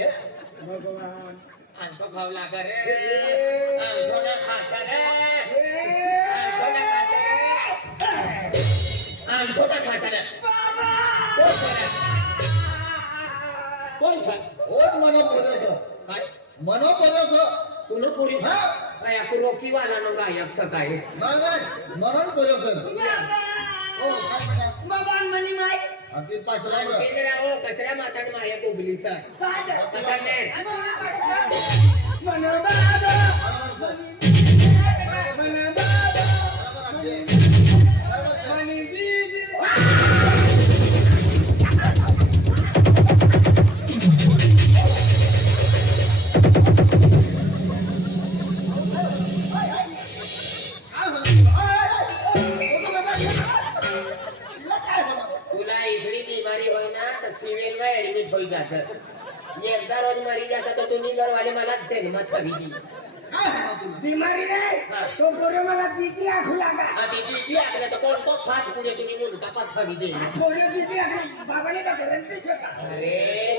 भगवान आमको भाव लागा रे आमको ना खासा रे आमको ना खासा रे आमको ना खासा रे कोण सर ओट मनो पोरस काय मनो पोरस तुला पोरी हा काय आपण रोकी वाला न गायब सकाय नाही मनो पोरस ओ काय बेटा बाबा मनी माई अगदी पाचला बरं केंद्रा ओ कचरा माताड माया कोबली सर मनो बाबा मनी जीजी तुला इसली बीमारी होय ना तर सिव्हिल वर ऍडमिट होई जात एकदा रोज मरी जाता तो तुम्ही घरवाले मला जन्मत हवी दी बीमारी रे तो पोरे मला जीजी आखू लागा आधी जी आपल्या तर कोणतो साथ पुढे तुम्ही म्हणून कापात हवी दे पोरे जीजी आखू बाबाने का गॅरंटी होता अरे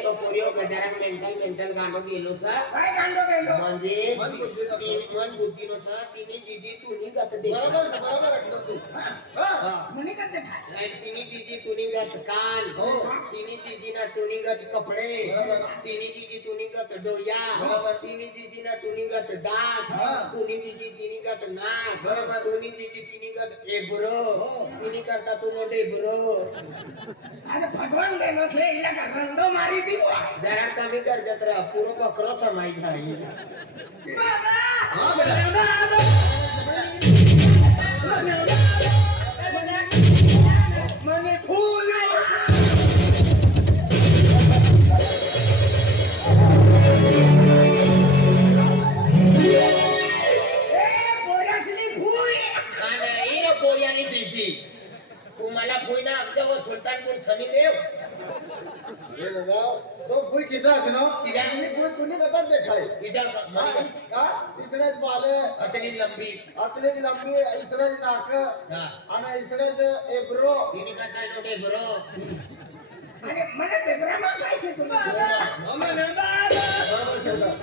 तो पोरियो गजरा मेंटल गांडो गेलो सा काय कांडो गेलो म्हणजे मन बुद्धी नुसार तिने जीजी तुम्ही गत दे बरोबर ऐकलं तू मनी का देखा तिने जीजी तुम्ही गत कान हो. तिने जीजी ना तुम्ही गत कपडे बरोबर. तिने जीजी तुम्ही गत डोया बरोबर. तिने जीजी ना तुम्ही गत दात हा. तुम्ही जीजी तिने गत नाक बरोबर. तुम्ही जीजी तिने गत एब्रो हो. तिने करता तुम डेब्रो आज भगवान देनो छे इला का रंदो मारी दीवा जरा कमी करजत रहा पूरो बकरो समाई जाई बाबा हा बेटा मने फूल तुम्हाला फुईना अगदी व सुलतानपूर सनी देव ये दादा तो फुई किसा अखनो किजानी फुई तूने कदा देखाय इजल मनी इसने बाले अतनी लंबी अतले लंबी इसने नाक हा आणि इसने एब्रो तिने करता नोटे ब्रो अरे मने ते ब्रह्मा काय छे तुला बरोबर सगळं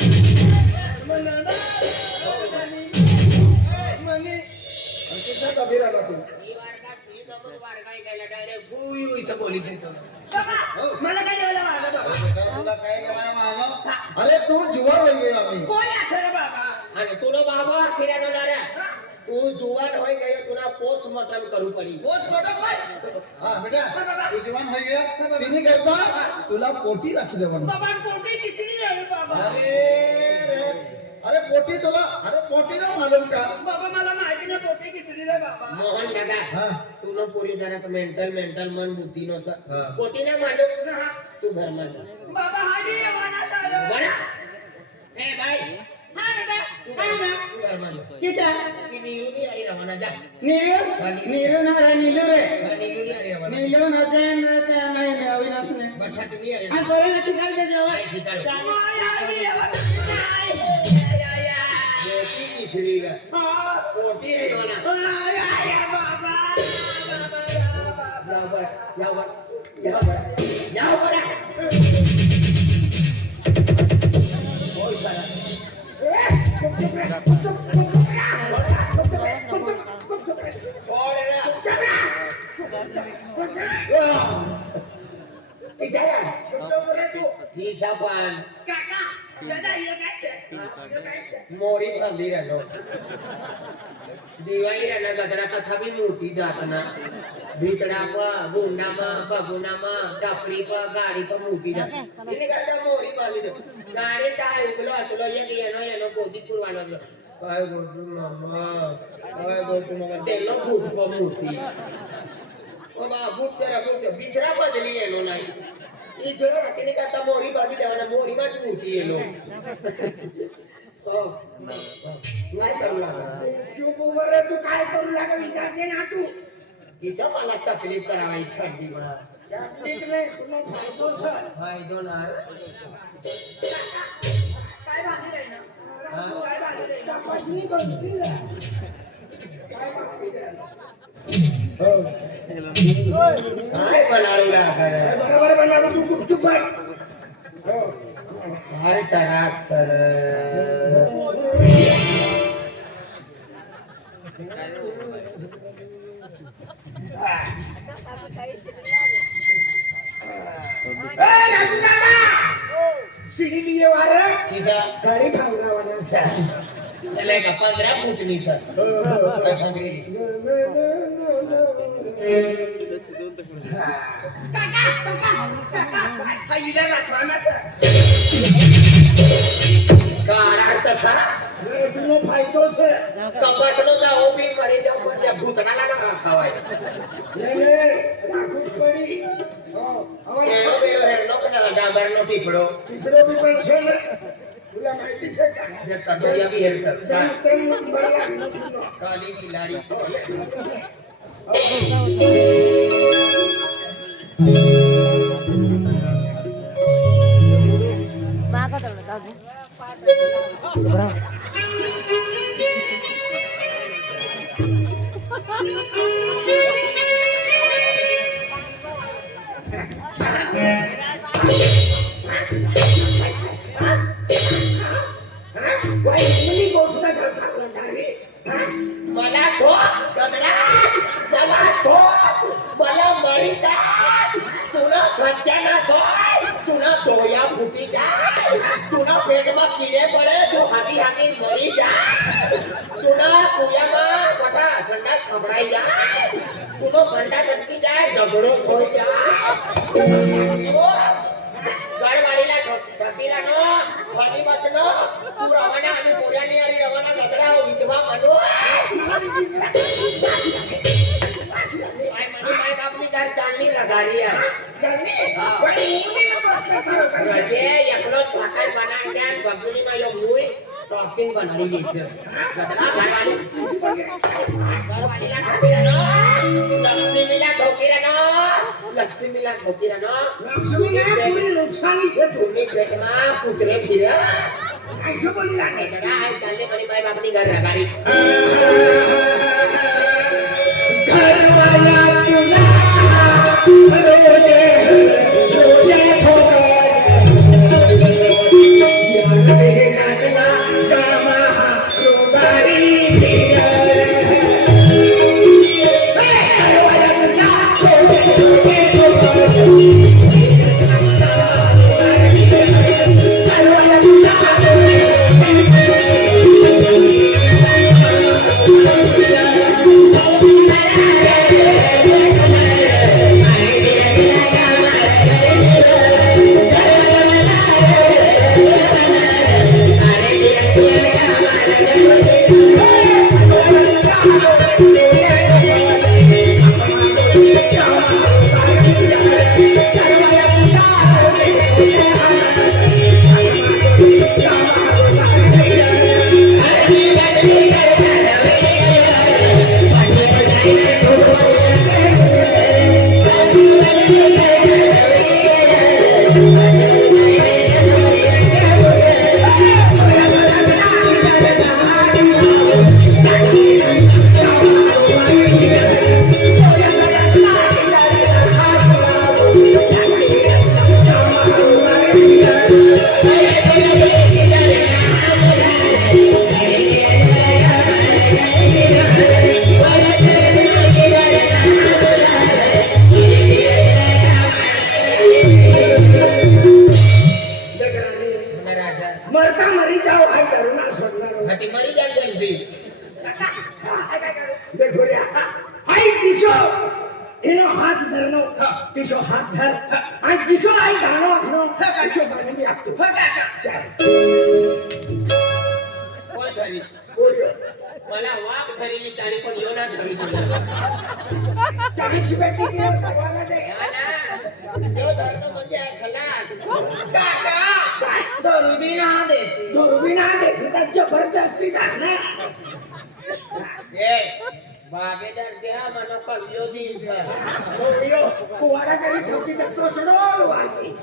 मने आणि किसा कबीर आला तू ही वारका ही कमर वारका गेला डायरेक्ट गुई उईस बोली देतो बाबा मला काय जेवला वागा बाबा बेटा तुला काय काय मानो अरे तू जुवार होई गई आम्ही कोण आखरे बाबा आणि तुला बाबा फिरा जाणारा तू जुवान होई गयो तुला पोस्टमॉर्टम करू पडी पोच बेटा काय हां बेटा तू जवान होई गया तिने करता तुला पोटी राखी देवन बाबा कोटी किसली रे बाबा अरे पोटी तुला अरे पोटी ना मालूम का बाबा मला माहिती नाही पोटी किसली रे बाबा मोहन दादा हां तुला पुरी जरा मेंटल मन बुद्धी नो हा. कोटी ना मालूम ना तू घर मध्ये जा बाबा हाडी येवाना झालं बडा ए भाई हा दादा तू घर मध्ये जा. किती ती निरुनी आई रवाना जा नीरू नीरू ना रे नीलू रे निरुनी आई रवाना नीलू ना ते नाही नाही अविनाश ने बठा तुम्ही अरे आ पोरे ना चिकाल दे जेवा काय शिकाल हाडी येवाना कोटी किसरी गा कोटी रे रवाना या बडा ओय सारा मोरी भागली राहिलो दिवाळी राहिला गजरा कथा बी मोठी जातना भितडा गुंडामा बगुनामा टापरी गाडी मोठी जात तिने करता मोरी भागली गाडी काय उगलो आतलो एक येणं कोदीपूर वाला काय गोटू मामा तेलो फूट मोठी ओ बा फूट सरा फूट बिचरा बदली येलो नाही इजळो तिने करता मोरी भागी देवाना मोरी माटी मोठी येलो नाही करू लागला तू काय करू लागा विचारचे ना तू तिचा मला तकलीफ करावा थंडी तकलीफ नाही तुला फायदो सर फायदो ना काय भाजी राहील हा? काय भाजी राहील तपासणी बघती ना. काय बाकी आहे? काय बनावला काय बरोबर बनवलं तू गुपचूप बन. हो. काय त्रास सर शिडी वार तिचा साडी ठावरावाच्या त्याला का 15 फुटणी सर काय सांगितली हा हिला राखवानाचा काय अर्थ था तुला फायदो सर तपासलो जाओ बिन मारी जाऊ पण त्या भूतनाला ना राखावाय राखूच पडी हो तेरो बेरो हेरलो कनाला डांबर नो टिपडो तिसरं बी पण सर तुला माहितीच आहे का ते तटोया बी हेर सर तर नंबर लागला तुला काली की लाडी वाईटली गोष्ट करतात रे मला तो गगडा मला तो मला मरीचा तुला सत्यानाश होय तुला डोया फुटी जाय तुला पेटमा किडे पडे तू हाती हाती मरी जा तुला पुयामा कठा संडास खबराई जा तुनो संडास सटकी जाय डबडो होई जा गडवाडीला ठकीला नो फणी बसनो तू रवाना आम्ही पोऱ्याने आणि रवाना गदरा विधवा म्हणू माय म्हणे माय बापनी घर चालली रगाडी आहे चालली हा. पण मुली नको असतात खरं खरं. म्हणजे एकलो भाकड बनान त्या बगली मा यो मुई टॉकिंग बनाली घ्यायचं गदरा घरवाली घरवालीला ठोकीला नो लक्ष्मीला ठोकीला नो लक्ष्मी नाही पुरी नुकसानीच आहे तू तुम्ही पेटमा कुत्रे फिर ऐसे बोली लागले गदरा आहे चालले म्हणे माय बापनी घर रगाडी घरवाला तुला रोजे रोजे ठोकर यारे नाचला कामा रोगारी फिर घरवाला तुला रोजे रोजे मरता मरी जाओ हाय करुणा सोडणार हाती मरी जाल जल्दी देखो रे हाय जिसो इनो हात धरनो तिसो हात धर आणि जिसो आई गाणो आखनो तिसो गाणो मी आखतो कोण धरी ओरियो मला वाघ धरीली चारी पण यो ना धरी तुला चाळीस बेटी के वाला दे यो धरणं म्हणजे खलास काका धरू ना दे दुर्बिना देखता जबरदस्ती धरना ए भागीदार द्या मला कवियो दिन यो कुवाडा करी ठोकी तर तो चढोल वाजी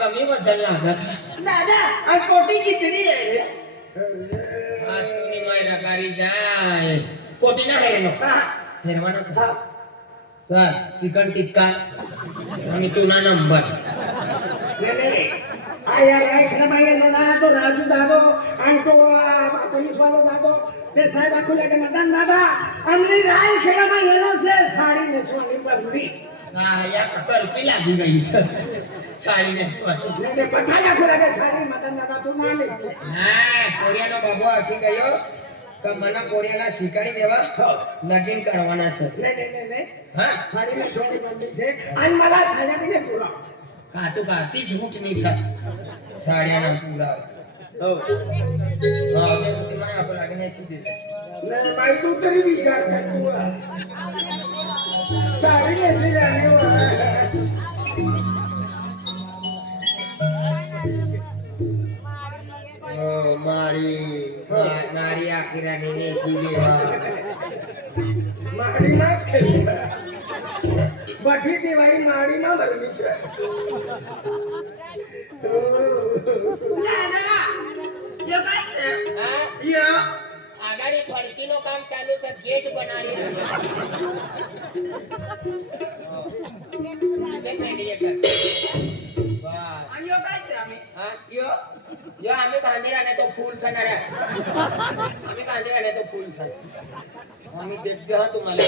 कमी वजन लागत दादा आणि पोटी खिचडी रे आज तुम्ही मायरा गाडी जाय कोटी ना हेरनो हेरवाना सर चिकन टिक्का आणि तुना नंबर तो राजू दादो आणि तो पोलीस वालो दादो ते साहेब आखुल्या के मटन दादा आणि राय खेड़ा में येनो से साड़ी नेसवानी बंदी या करपी लागी गई सर साड़ी नेसवानी ने पठाया खुला के साड़ी मटन दादा तू माने ના કોરિયાનો બાબો આખી ગયો કે મને કોરિયાના શિકારી દેવા લગીન કરવાના છે ने હા साड़ी नेसवानी बंदी से आणि मला साड्या बी ने पुरा કાતું કાતી છૂટની છે સાડિયાના પૂરા હા તે તો માય આપો લાગીને છે ने माई तू तरी विचार कर पुरा साड़ी नेसली आणि મારી નારી આખીરાની ને જીવેવા माड़ी मास खेली છે બઠી દેવાઈ માડી માં ભરલી છે દાદા યો काय છે હા યા આગાડી ફરચીનો કામ ચાલુ છે ગેટ બનાવી રહ્યો છે મેડિયેટર વાહ आणि યો काय છે आम्ही हा यो यो आम्ही बांधे राहणे तो फूल सणार आम्ही बांधे राहणे तो फूल सण आम्ही देतो हा तुम्हाला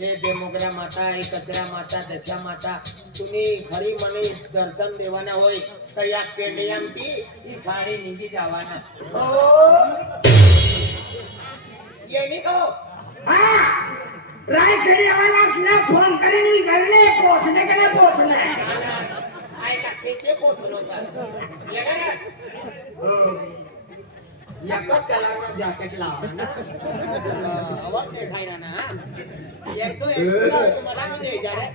हे देमोगरा माता हे कचरा माता दशा माता तुम्ही खरी मने दर्शन देवाना होय तर या पेंडियामची ही साडी निघी जावाना येणी को हाँ राय खेड़ी वाला असला फोन करेंगे विचारले पोहोचने के लिए पोहोचना है आय का खेचे पोचलो सर येणार एकच कलरचं जॅकेट लावा आवाज देखायला ना एक तो एक्स्ट्रा मला नाही द्यायचा रे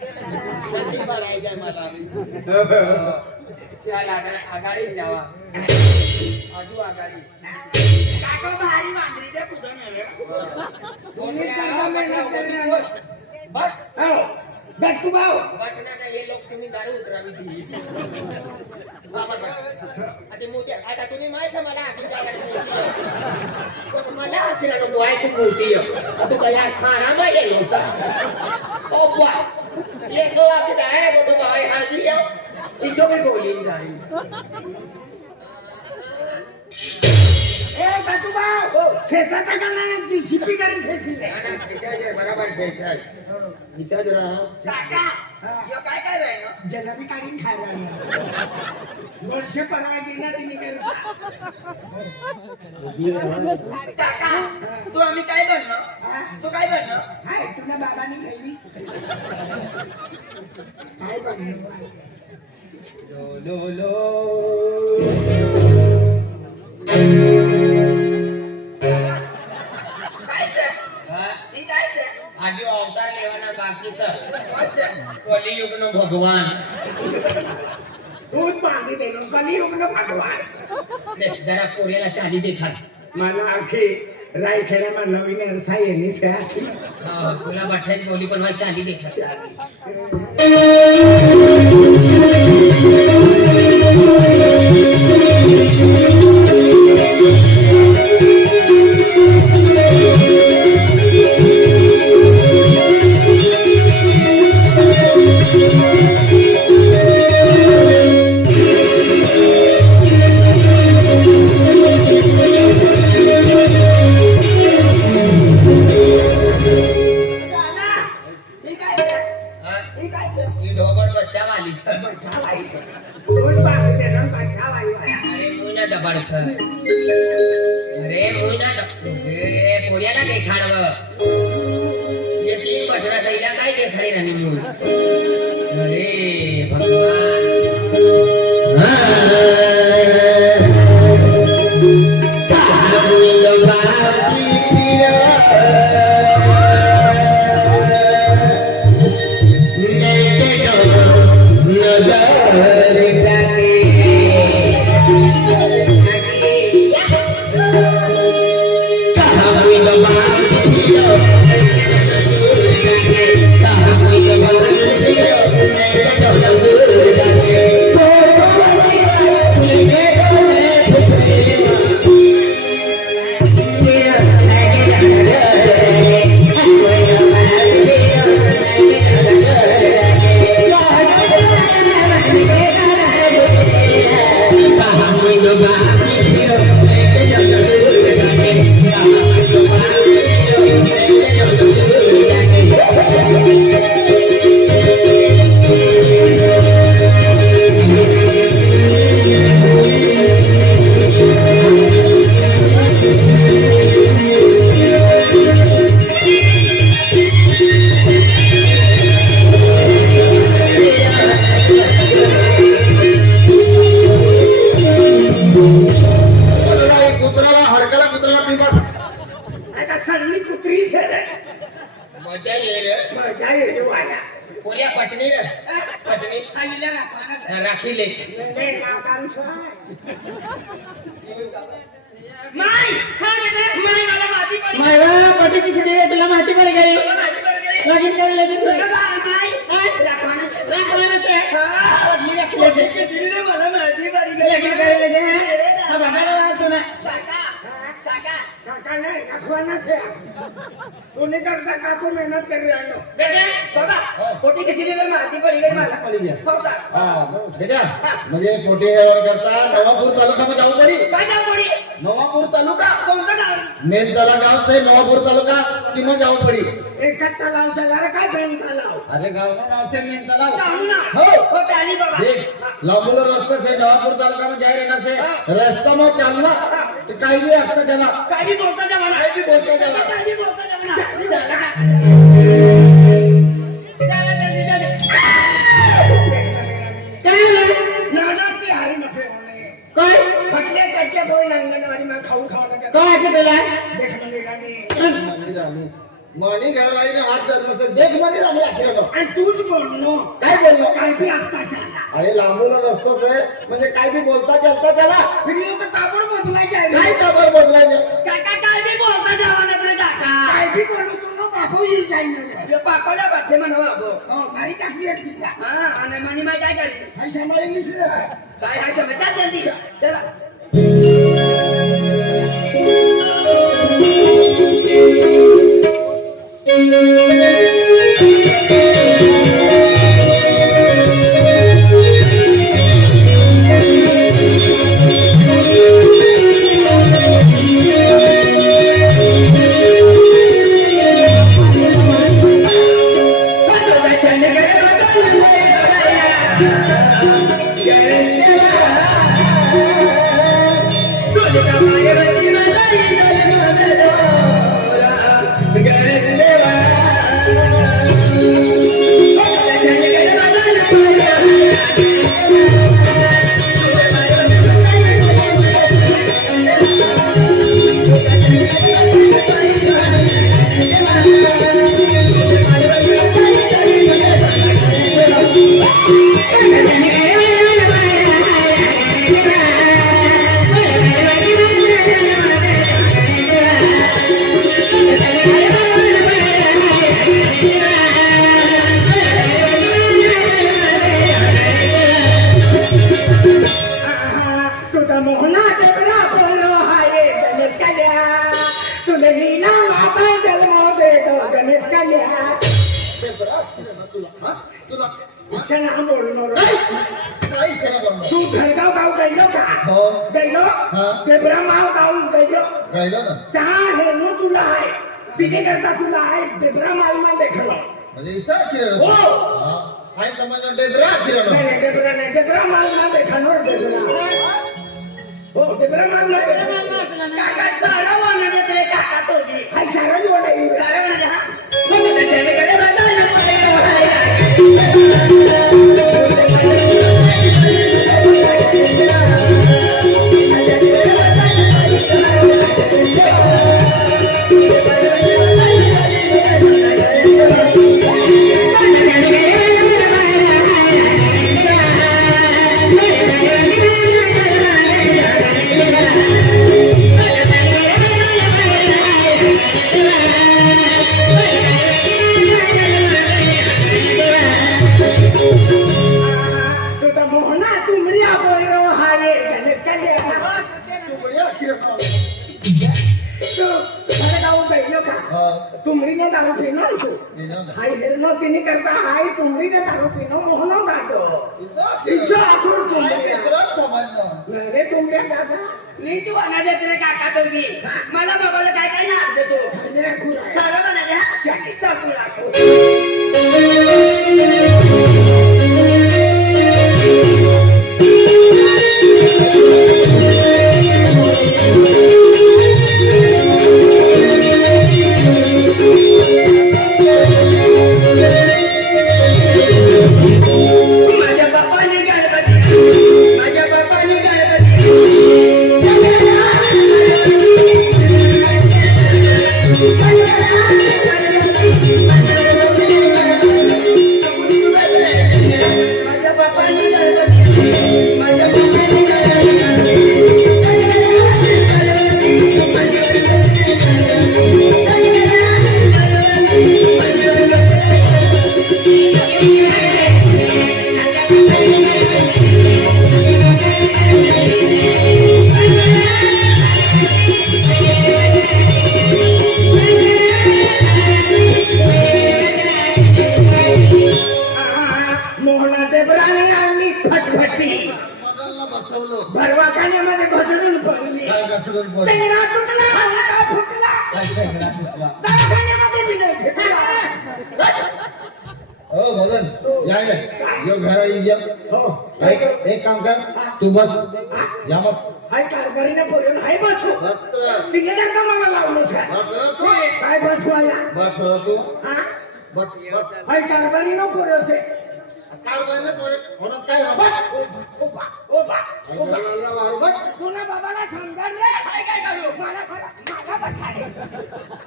थंडी भरायची आहे मला चल आगाडी जावा आजू आगाडी काका भारी वांद्रीच्या कुदण रे बट हो गट्टू भाऊ बटना ना हे लोक तुम्ही दारू उतरावी दिली आता मोठ्या आता तुम्ही माहिती मला आधी मला आखिरा नको आहे खूप मोठी तू काय खाना माहिती नव्हता ओ बा ये तो आखिर आहे गोटू बाय आधी तिचो मी बोली जाईल ए गट्टू भाऊ खेसा का नाही जीसीपी करी खेची बराबर खेचाय विचार काका यो काय काय रे ना जलेबी काढून खायला वर्ष परवा दिना तिने करता काका तू आम्ही काय बनलो तू काय बनलो हाय तुला बाबांनी खाल्ली काय बनलं लो लो लो काय sir? हा? ઈ काय sir? આજે અવતાર લેવાના બાકી છે કલિયુગનો ભગવાન તું જ બાંધી દેનો કલિયુગનો ભગવાન લે, જરા પોરેલા ચાલી દેખાડ મને આખી રાયખેડામાં નવીન અરસાઈ એની છે આખી. પેલા બઠાઈ બોલી પણ વાત ચાલી દેખાડ દાદા, ઈ काय sir? હા? ઈ काय sir? એ ઢોબળ બચ્ચા વાલી છે પાછા વાળી છે તું જ બાંધી દેનો ને પાછા વાળી વાળા. અરે મુના દબાડ છે અરે મુના એ પોરિયાલા દેખાડ ये तीन बटना थैला काय देखाडी राणी मूळ अरे भगवान आता सडली कुत्री છે રે. मजा येईल મજા એવી વાળા. पोरिया पटणी रे पटणी આ લીલા રાખવાના છે. राखी ले ને કાકાનું છે. માય, હા બેટા, માય मला माती पडी. મારા પટી ખીચડી પેલા માટી પડી ગઈ. मला माती पडी गई. લગીન કરી લેજે. बरं बा, माय, રાખવાના છે. રાખવાનું છે. હા, ઓટલી રાખી લેજે. ખીચડીને मला माती पडी गई. લગીન કરી લેજે. હા બાબાને વાંચો ને. કાકા, કાકા. કાકાને રાખવાના છે. તું નહીં કરતા કાકુ મહેનત કરી રહ્યો. બેટા, बाबा, पोटी खिचडीने माती पडी गई मला. पडी गई. हो का? हा बेटा म्हणजे पोटे करता नवापूर तालुका जाऊ पडी काय जाऊ पडी? नवापूर तालुका कोणतं गाव? मेदला गाव से नवापूर तालुका तिमा जाऊ पडी एकच तलाव शेजारी काय बहीण तलाव. अरे गाव ना नाव से मेन तलाव जाऊ ना. हो हो, चाली बाबा. देख लांबोला रास्ता से नवापूर तालुका में जाए रहना से रास्ता में चलना तो काही भी आता चला काय बी बोलता जावा ना. काही भी बोलता जावा काय बी बोलता जावा ना. चला. चला, जल्दी, जल्दी. काय झालं? नादाची हारी नको होणे. काय फटल्या चटक्या पोळी अंगणवाडीમાં खाऊ खाऊ लागत. काय केलेला देख म्हणजे गाणी. मनी राणी मनी घरवाळीने हात जन्म से देख मनी राणी आखिर आणि तूच बोललो काय बोललो काय बी आत्ताच्या अरे लांबोला रस्ता से म्हणजे काय भी बोलता चलता चला व्हिडिओ तर कापड बदलायचे आहे. काय खबर बदलायचे काका, काय बी बोलता जावा ना तर काका. काय बी बोलू तू नो बापू येईल जाईन रे. आपल्या पापाला भाषे म्हणा बाबो. हो मारी टाकली आहे तिला. हा, आणि मनी माय काय करायचं? हाय सांभाळून निसलं काय. काय हाय चल जल्दी. चला. Yeah. डेबरा किरण तुला हा तुला असं ना बोलणार काय इशारा बोलणार तू घरगाव गाव गेलो का हो गेलो हा. तेब्रा माव गाव गेलो गायला ना त्या हेनो तुला आहे तिने करता तुला आहे तेब्रा माल मा देखलो म्हणजे इशारा किरण हो. हा काय समजलं डेबरा किरण नाही नाही तेब्रा माल मा देखलो तेब्रा हो तेब्रा माल मा देखलो काका सारा वाहन ते काका तोडी हाय सारा जोडा सारा वाहन हा मग त्याने कडे बदलला मोहना तुमरी बोलो हारे गणेश कल्याण तू बढिया किरण तो घरगाव गेलो का हा तुमरीने दारू पिणार तू पिणार ना. हाय हेरनो तिने करता हाय तुमरीने दारू पिनो मोहनो गातो इशारा तिच्या आखूर काय तुमरी इशारा समजलं रे तुमऱ्या दादा नीट वाहन ते काका तोडी मला बाबाला काय काय ना देतो खाणे आखूर आहे सारा वाहन हा चाटी चाकू राखो माझ्या बापाने गणपती माझ्या बापाने गणपती माझ्या बापाने गणपती माझ्या बापाने मोहना देवराने आणली फटफटी मदनला बसवलं भरवाखान्यामध्ये घसरून पडली काय घसरून बोल शेंगडा तुटला हाडका फुटला काय काय घरात बसला दवाखान्यामध्ये विनय फेकला हो मदन या या यो घरा ये एक काम कर तू बस या मग हाय कारभारीने पोरून हाय बसू वस्त्र तिने का मला लावलं छान बस तू काय बसवायला बस तू हा बस बस हाय कारभारीनं पोरसे कारभारने पोरे म्हणत काय बाबा घरवाला वारू बट तुला बाबाला समजा रे काय काय करू मला माझा बठाडे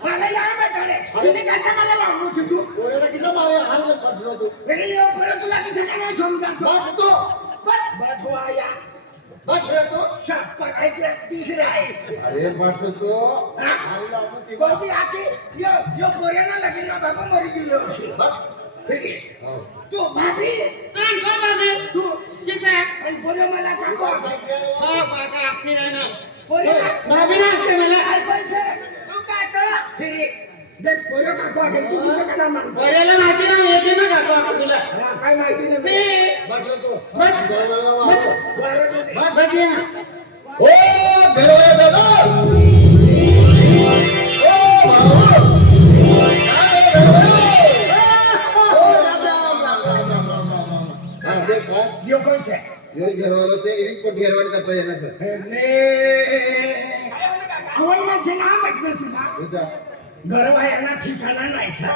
मला या बठाडे तुम्ही काय मला लावलं तू पोरेला किसा मारे हाल में फसलो तू घरी येऊ परत तुला कसं काय नाही समजा बट तू बठवाया बट रे तू शाप्पा काय तुला तिसरे आहे अरे बट तू हाल लावून ती कोई भी आके यो यो पोऱ्याना लगेल ना बाबा मरी गेलो बट हो तू भाभी आण गो बाबा तू किसा आणि पोरे मला काको हो काका आखी ना पोरे भाभी ना असते मला काय पैसे तू काय कर फिरी देख पोरे काको आहे तू कसं का मान बोलायला माहिती ना येते ना काका तुला काय माहिती नाही बट रे तू घरवाला वारू बस ये ना ओ घरवाला दादा यो पैसे घरवालों से इरिक को घेरवान करता है ना सर ने आवल माझे नाम म्हटलं तुला अच्छा घरवायांना ठिकाणा नाही सर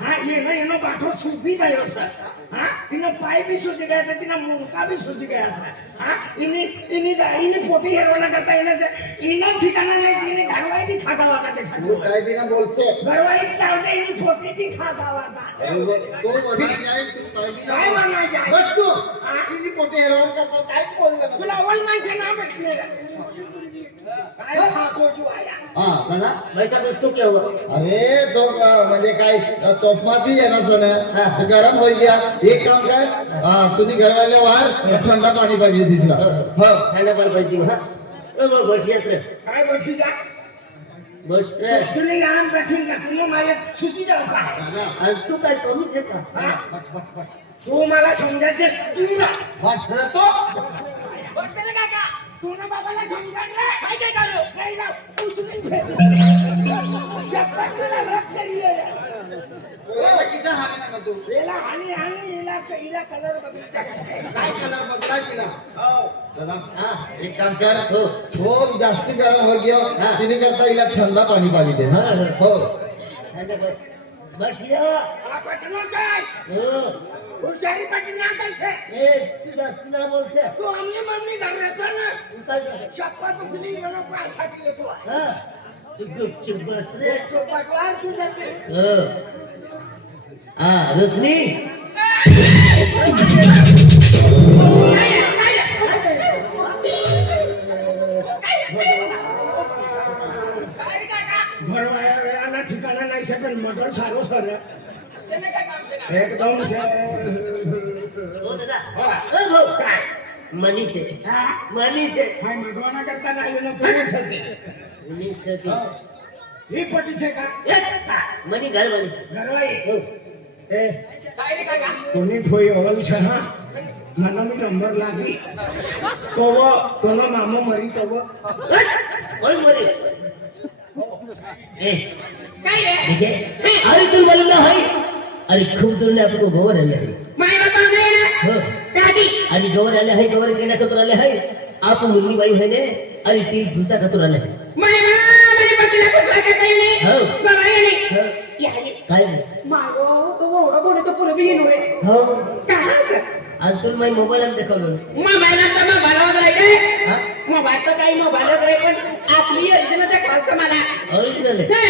हा येणं गाठो सुजी गयो सर हा तिनं पाय बी सुजी गया तर तिनं मुंडका बी सुजी गया सर हा इनी पोटी हेरवाना करता येणं सर इनं ठिकाणा नाही तिने घरवाई बी खागावा का ते वो काय भी ना बोल से घरवाई जाऊ दे इनी पोटी बी खागावा का तो बनाई जाए तू काय भी ना काय बनाई जाए? बट तू इनी पोटे हेरवान करता काय बोलला तुला आवल माझे नाम भेटले काय खाको जो आया हां दादा बैठा दोस्तों क्या हुआ अरे तो म्हणजे काय तोफमाती आहे ना सण गरम होई गया एक काम कर तुम्ही घरवाले वार ठंडा पाणी पाहिजे दिसला हो ठंडा पण पाहिजे हा ओ बैठिया रे काय बैठी जा बट तुम्ही लहान पाठीन का तुम्ही माझ्या सुची जाऊ का दादा आणि तू काय कमीच आहे का हा? पट पट पट तू मला समजायचे तुला वाट तो बघते रे काका तू ना बाबाला समजायला काय काय करू नाही लाव उचलून फेक जपान मला रक्त दिलेलं पोराला किसा हाणे ना तू याला हानी हानी हिला कलर बदलून टाकायचा काय कलर बदला केला हो दादा एक काम कर हो जास्ती गरम हो गया तिने करता इला ठंडा पाणी पाली दे हाँ हो बठिया આ પટનો છે હુશારી પટી ના કરશે એ તું જાસ્તી ના બોલશે તું અમને મમ્મી ઘર રહેતો ને તું काय કરે શપ્પા તો સ્લીમ મને કોઈ છાટી લેતો हा तू गुपचूप बस रे ચોપાટ વાર તું જલ્દી हा रोशनी काय रे काका ઘરવાળાના ઠિકાણા નહીં છે પણ મગર સારો સર त्याने काय काम केलं એકદમ છે हो दादा હા. हो हो काय मनीष आहे હા मनीष आहे ભાઈ મગવાના કરતા નહીં ને તું છે मनीष आहे ही पटी છે का मनी घर मनीष ઘરવાળી हो એ काय रे काका तुम्ही फोई होल છે હા મને બી નંબર લાગી તો તોનો મામો મરી તો कोण मनी ए काय रे ठीक है अरे तू बोलना है अरे खूब दूर ने आपको गोवर आले है माय बाबा नाही ना हो दादी अरे गोवर आले है गोवर के नाटक आले है आप मुन्नी बाई है ने अरे तीन फुलता कतुर आले है माय माझ्या पतीला कुठला काय काही नाही हो. बाबा येणे हो. या ये काय रे? मागो तो एवढा बोलतो तो पुढे बी येणार रे हो काय असं आज तुला माझ्या मोबाईल दाखवलं मोबाईलचा मोबाईलवर राहायचंय हा मोबाईलचं काही मोबाईलवर आहे पण असली अर्जन त्या खालचं मला ओरिजिनल है हे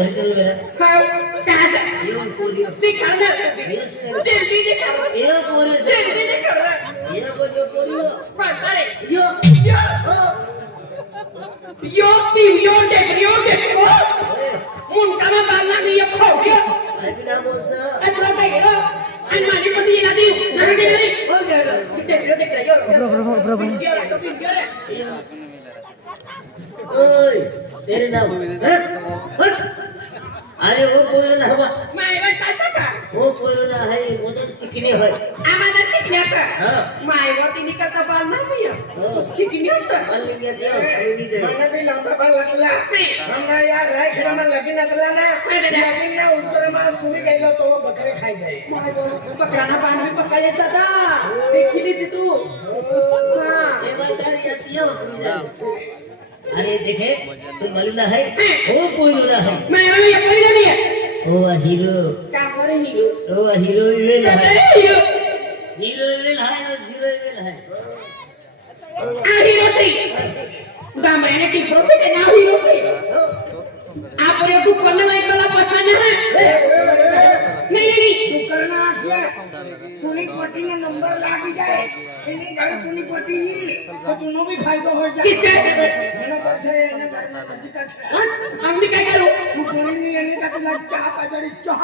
ओरिजिनल मेरा हो काय ये कोरियो ती खाणार Yes, sir. जल्दी दे खाणार ये कोरियो जल्दी दे खाणार ये कोरियो कोणता रे यो यो टेक मुंटामा बालना मी एक खाऊ ऐक ना बोलतो तुला काय गेलं आणि माझी पण येणार देऊ नाही देणार हो गेलं ते ओए तेरे नाम अरे वो कोयलो ना हवा मायवर काय तसा वो कोयलो ना है वो तो चिकनी है आम्हाला शिकण्याचं हा मायवर तिने करता बालना मी हो शिकण्याचं मान लेंगे तो अभी नहीं दे મને બી લાંબા બાલ લખલા હમણાં યાર રાયખડામાં લગીન હતા ને લગીનના ઉસ્કરમાં સુઈ ગયેલો તો બકરે ખાઈ ગઈ बकराना पाणी पक्का येत दादा देखील तू हा ये बात यार ये हो अरे देखे तू मालूम है वो कोयलो ना है मायवर एक पहिला नाही आहे ओ हीरो का बरं हिरो ओ हीरो इवेल है हिरो हीरो इवेल है और हीरो इवेल है आ हिरो सही गामऱ्याने टिपरो पे नाव हिरो सही આપણે કુકરને માઈકલા પસંદ હે નહીં નહીં તું કરના છે તુની પટીનો નંબર લાગી જાય એની ઘરે તુની પટી તો તુનો બી ફાયદો હોય જાય किसके એનો પાસે એને ઘરમાં નજીક જ છે हम भी क्या करूं તું કોઈની એની કાતુલા ચા પાજડી ચા